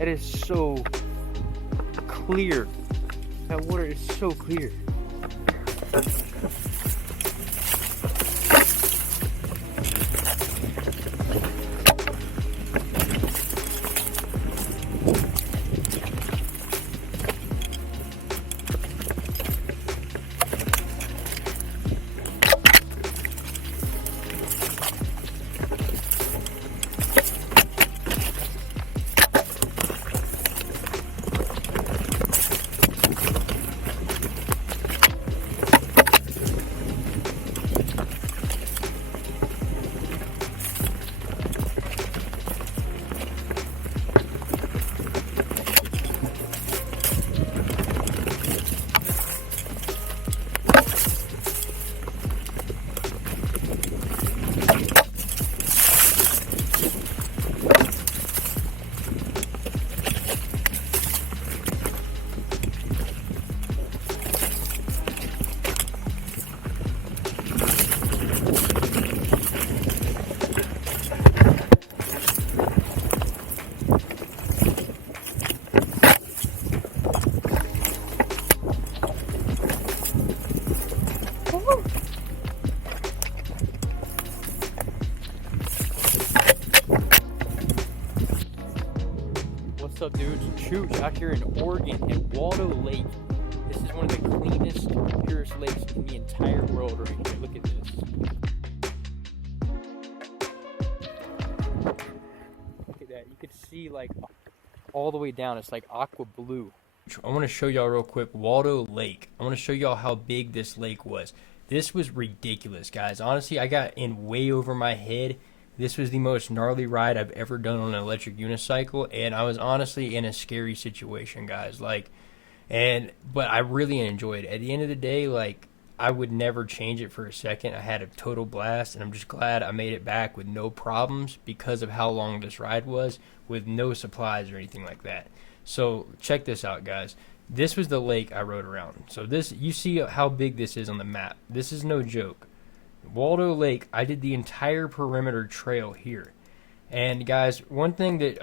That is so clear. That water is so clear. What's up, dudes? Chooch out here in Oregon at Waldo Lake. This is one of the cleanest, purest lakes in the entire world right here. Look at this. Look at that. You could see like all the way down. It's like aqua blue. I want to show y'all real quick Waldo Lake. I want to show y'all how big this lake was. This was ridiculous, guys. Honestly, I got in way over my head. This was the most gnarly ride I've ever done on an electric unicycle, and I was honestly in a scary situation, guys. But I really enjoyed it. At the end of the day, I would never change it for a second. I had a total blast, and I'm just glad I made it back with no problems because of how long this ride was, with no supplies or anything like that. So check this out, guys. This was the lake I rode around. So this, you see how big this is on the map. This is no joke. Waldo Lake, I did the entire perimeter trail here. And guys, one thing that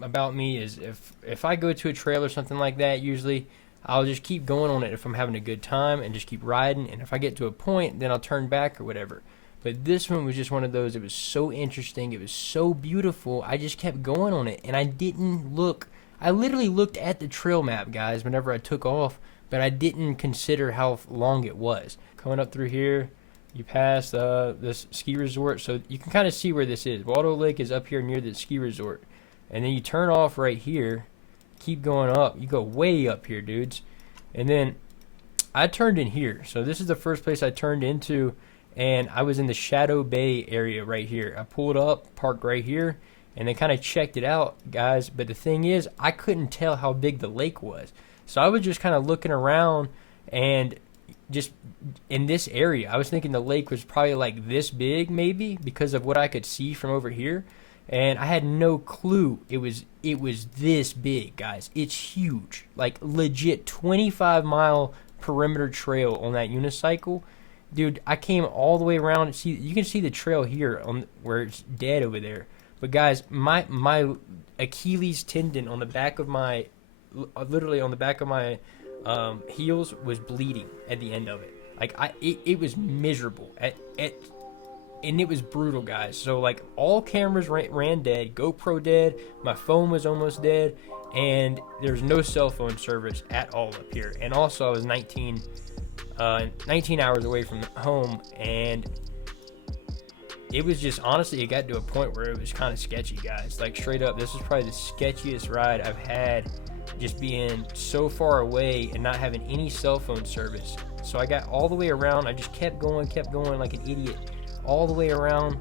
about me is if I go to a trail or something like that, usually I'll just keep going on it if I'm having a good time and just keep riding. And if I get to a point, then I'll turn back or whatever. But this one was just one of those. It was so interesting. It was so beautiful. I just kept going on it. And I didn't look. I literally looked at the trail map, guys, whenever I took off. But I didn't consider how long it was. Coming up through here, you pass this ski resort. So you can kind of see where this is. Waldo Lake is up here near the ski resort. And then you turn off right here. Keep going up. You go way up here, dudes. And then I turned in here. So this is the first place I turned into. And I was in the Shadow Bay area right here. I pulled up, parked right here, and then kind of checked it out, guys. But the thing is, I couldn't tell how big the lake was. So I was just kind of looking around and just in this area. I was thinking the lake was probably like this big maybe because of what I could see from over here. And I had no clue it was this big, guys. It's huge. Like legit 25-mile perimeter trail on that unicycle. Dude, I came all the way around. See, you can see the trail here on where it's dead over there. But guys, my Achilles tendon on the back of my, literally on the back of my heels was bleeding at the end of it. Like it was miserable and it was brutal, guys. So like all cameras ran dead, GoPro dead, my phone was almost dead, and there's no cell phone service at all up here. And also I was 19 hours away from home, and it was just, honestly, it got to a point where it was kind of sketchy, guys. Like straight up, this was probably the sketchiest ride I've had, just being so far away and not having any cell phone service. So I got all the way around. I just kept going like an idiot all the way around,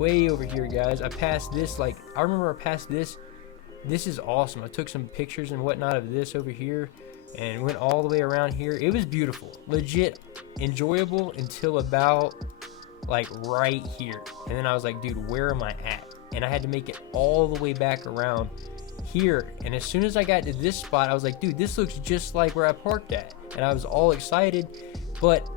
way over here, guys. I passed this, I remember I passed this. This is awesome. I took some pictures and whatnot of this over here and went all the way around here. It was beautiful, legit enjoyable until about right here. And then I was like, dude, where am I at? And I had to make it all the way back around here. And as soon as I got to this spot, I was like, dude, this looks just like where I parked at. And I was all excited, but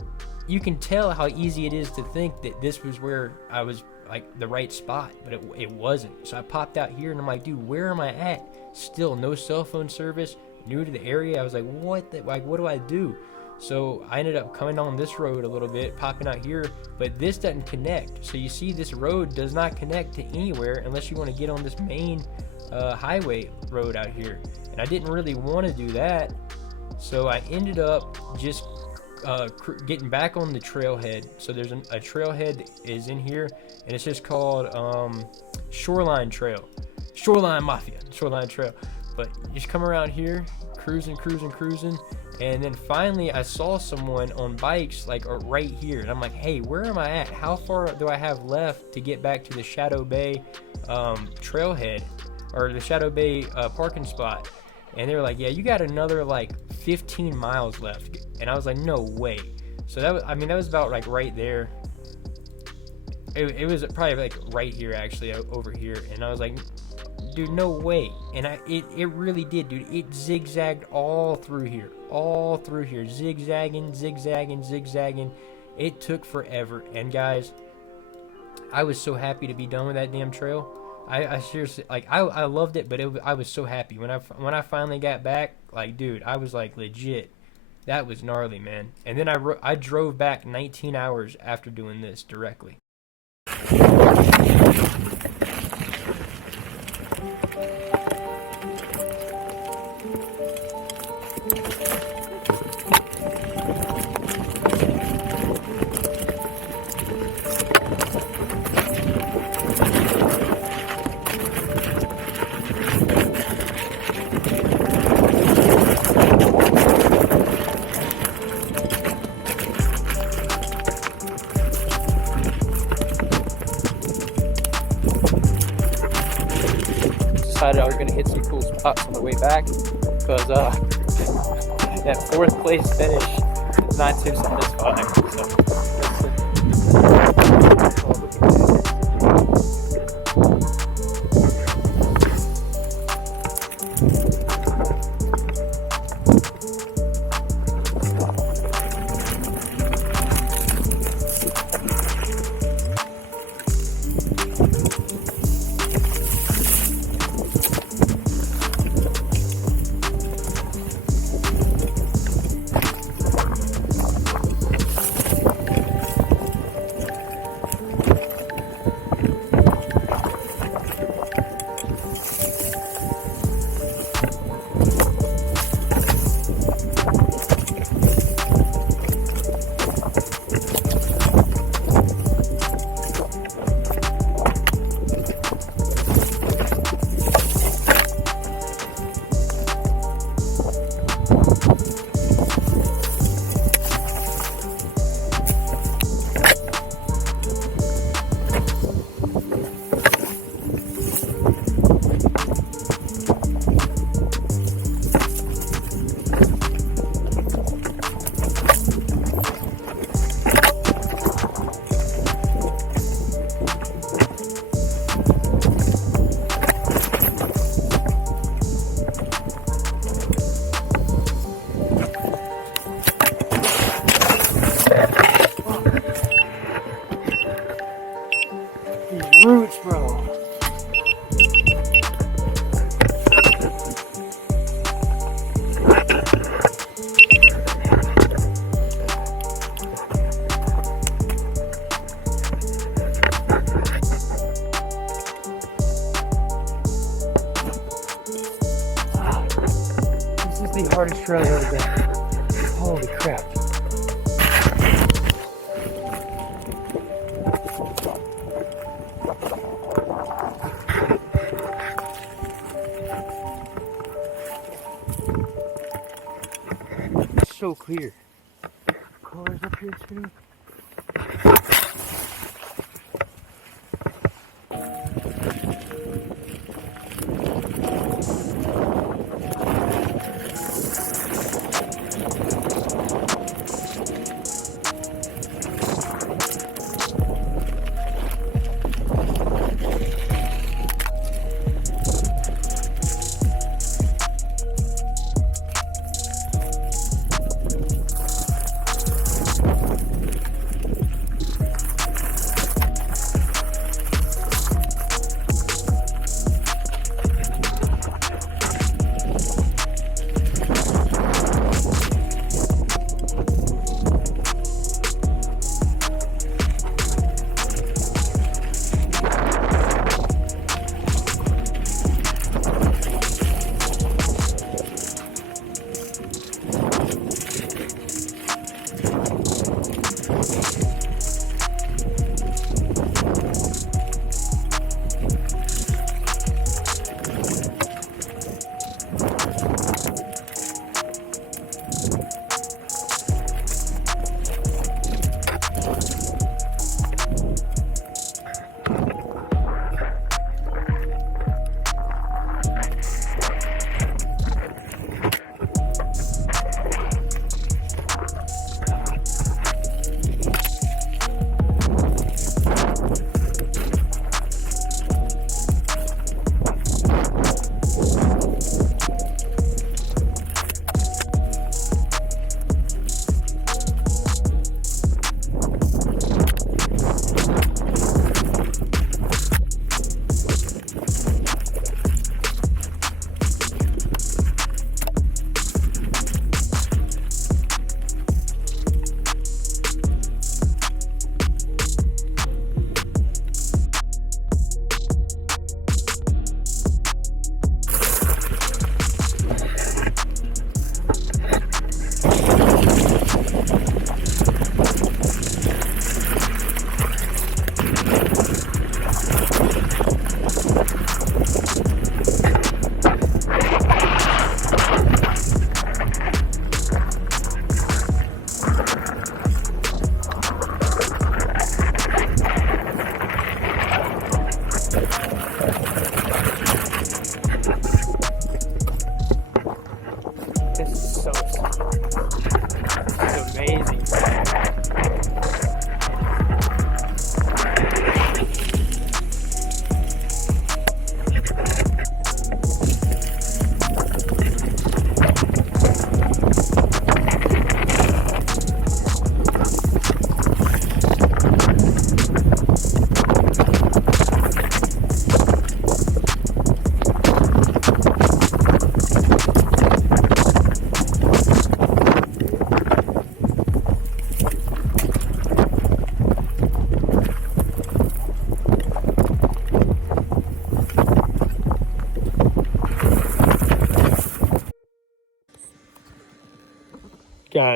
you can tell how easy it is to think that this was where I was, like, the right spot, but it wasn't. So I popped out here and I'm like, dude, where am I at? Still no cell phone service. New to the area. I was like, what do I do? So I ended up coming on this road a little bit, popping out here, but this doesn't connect. So you see, this road does not connect to anywhere unless you want to get on this main highway road out here. And I didn't really want to do that, so I ended up just getting back on the trailhead. So there's a trailhead that is in here, and it's just called Shoreline Trail, Shoreline Mafia, Shoreline Trail. But you just come around here, cruising, and then finally I saw someone on bikes like right here, and I'm like, hey, where am I at? How far do I have left to get back to the Shadow Bay trailhead, or the Shadow Bay parking spot? And they were like, yeah, you got another like 15 miles left. And I was like, no way. So that was, I mean, that was about like right there. It was probably like right here, actually, over here. And I was like, dude, no way. And it really did, dude. It zigzagged all through here, zigzagging. It took forever. And guys, I was so happy to be done with that damn trail. I seriously, like, I loved it, but I was so happy when I finally got back. Like, dude, I was like, legit, that was gnarly, man. And then I drove back 19 hours after doing this directly. Decided I was going to hit some cool spots on the way back, because that 4th place finish is not too satisfying. Roots, bro. This is the hardest trail I've ever been. Holy crap. So clear. Colors up here too.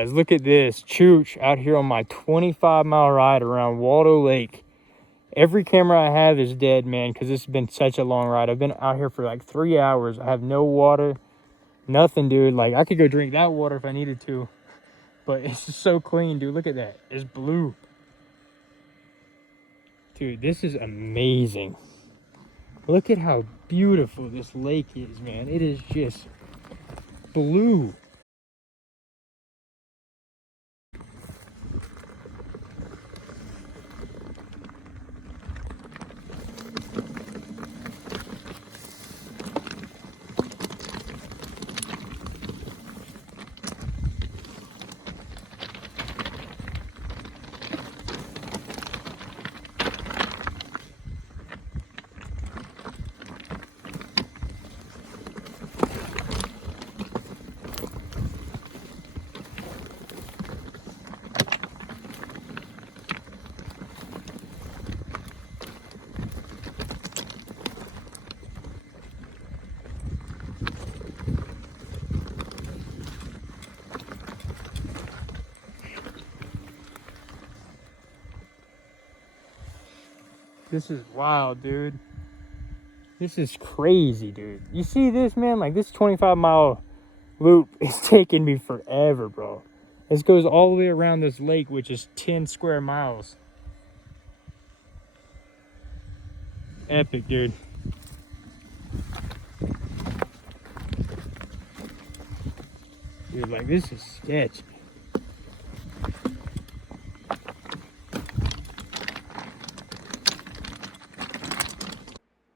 guys, look at this. Chooch out here on my 25-mile ride around Waldo Lake. Every camera I have is dead, man, because this has been such a long ride. I've been out here for like 3 hours. I have no water, nothing, dude. Like, I could go drink that water if I needed to, but it's just so clean, dude. Look at that. It's blue. Dude, this is amazing. Look at how beautiful this lake is, man. It is just blue. This is wild, dude. This is crazy, dude. You see this, man? Like, this 25-mile loop is taking me forever, bro. This goes all the way around this lake, which is 10 square miles. Epic, dude. Dude, like, this is sketchy.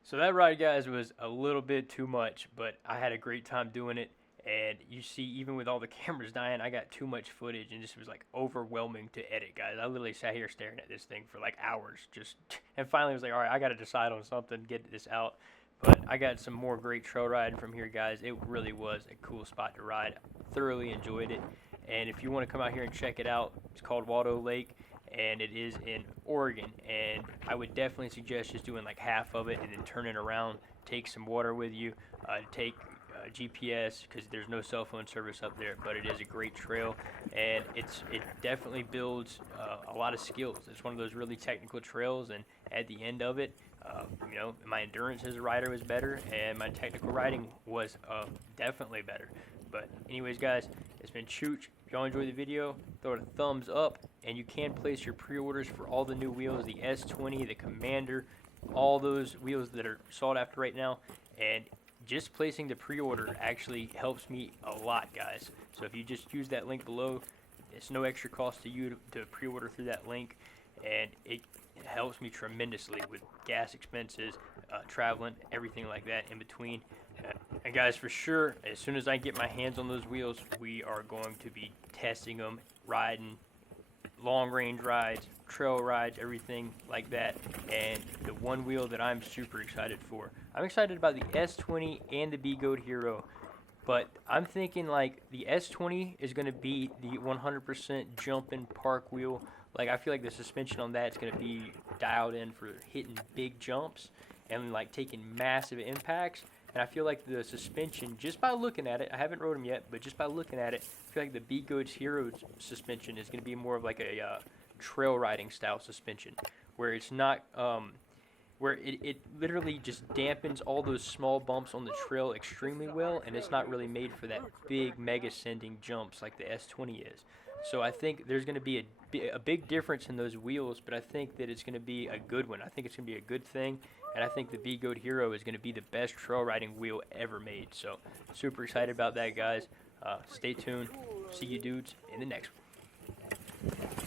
So that ride, guys, was a little bit too much, but I had a great time doing it. And you see, even with all the cameras dying, I got too much footage, and this was like overwhelming to edit, guys. I literally sat here staring at this thing for like hours, and finally was like, all right, I got to decide on something, get this out. But I got some more great trail riding from here, guys. It really was a cool spot to ride. Thoroughly enjoyed it. And if you want to come out here and check it out, it's called Waldo Lake, and it is in Oregon. And I would definitely suggest just doing like half of it and then turning around, take some water with you, take GPS, because there's no cell phone service up there, but it is a great trail, and it definitely builds a lot of skills. It's one of those really technical trails, and at the end of it, you know, my endurance as a rider was better, and my technical riding was definitely better. But anyways, guys, it's been Chooch. If y'all enjoyed the video, throw it a thumbs up, and you can place your pre-orders for all the new wheels, the S20, the Commander, all those wheels that are sought after right now. And just placing the pre-order actually helps me a lot, guys. So if you just use that link below, it's no extra cost to you to pre-order through that link, and it helps me tremendously with gas expenses, traveling, everything like that in between. And guys, for sure, as soon as I get my hands on those wheels, we are going to be testing them, riding long range rides, trail rides, everything like that. And the one wheel that I'm super excited for, I'm excited about the S20 and the B-Goat Hero, but I'm thinking like the S20 is going to be the 100% jumping park wheel. Like, I feel like the suspension on that is going to be dialed in for hitting big jumps and like taking massive impacts. And I feel like the suspension, just by looking at it, I haven't rode them yet, but just by looking at it, I feel like the B-Goat's Hero suspension is going to be more of like a trail riding style suspension, where it's not, where it literally just dampens all those small bumps on the trail extremely well, and it's not really made for that big mega sending jumps like the S20 is. So I think there's going to be a big difference in those wheels, but I think that it's going to be a good one. I think it's going to be a good thing, and I think the B-Goat Hero is going to be the best trail riding wheel ever made. So super excited about that, guys. Stay tuned. See you dudes in the next one.